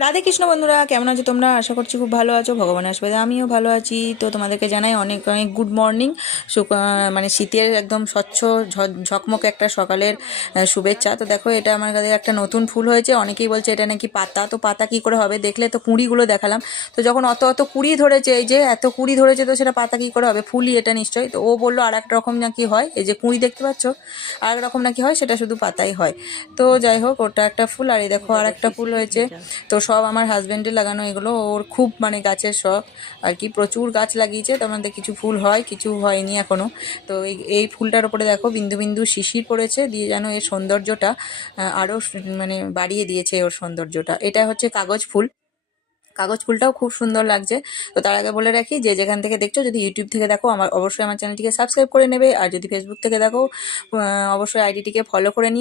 রাধে কৃষ্ণ বন্ধুরা, কেমন আছো তোমরা? আশা করছি খুব ভালো আছো, ভগবানের আশীর্বাদে আমিও ভালো আছি। তো তোমাদেরকে জানাই অনেক অনেক গুড মর্নিং। মানে শীতের একদম স্বচ্ছ ঝকমকে একটা সকালের শুভেচ্ছা। তো দেখো, এটা আমার কাছে একটা নতুন ফুল হয়েছে। অনেকেই বলছে এটা নাকি পাতা। তো পাতা কি করে হবে? দেখলে তো কুঁড়িগুলো দেখালাম। তো যখন অত অত কুঁড়ি ধরেছে, এই যে এত কুঁড়ি ধরেছে, তো সেটা পাতা কি করে হবে? ফুলই এটা নিশ্চয়ই। তো ও বললো আর এক রকম নাকি হয়, এই যে কুঁড়ি দেখতে পাচ্ছ, আর এক রকম নাকি হয়, সেটা শুধু পাতাই হয়। তো যাই হোক, ওটা একটা ফুল। আর এই দেখো আর একটা ফুল হয়েছে। তো সব আমার হাজব্যান্ডের লাগানো, এগুলো ওর খুব মানে গাছের শখ আর কি, প্রচুর গাছ লাগিয়েছে। তার মধ্যে কিছু ফুল হয়, কিছু হয়নি এখনো। তো এই ফুলটার ওপরে দেখো বিন্দু বিন্দু শিশির পড়েছে, দিয়ে যেন এর সৌন্দর্যটা আরও মানে বাড়িয়ে দিয়েছে ওর সৌন্দর্যটা। এটা হচ্ছে কাগজ ফুল। কাগজ ফুলটাও খুব সুন্দর লাগছে। তো তার আগে বলে রাখি, যে যেখান থেকে দেখছো, যদি ইউটিউব থেকে দেখো অবশ্যই আমার চ্যানেলটিকে সাবস্ক্রাইব করে নেবে, আর যদি ফেসবুক থেকে দেখো অবশ্যই আইডিটিকে ফলো করে নিয়ে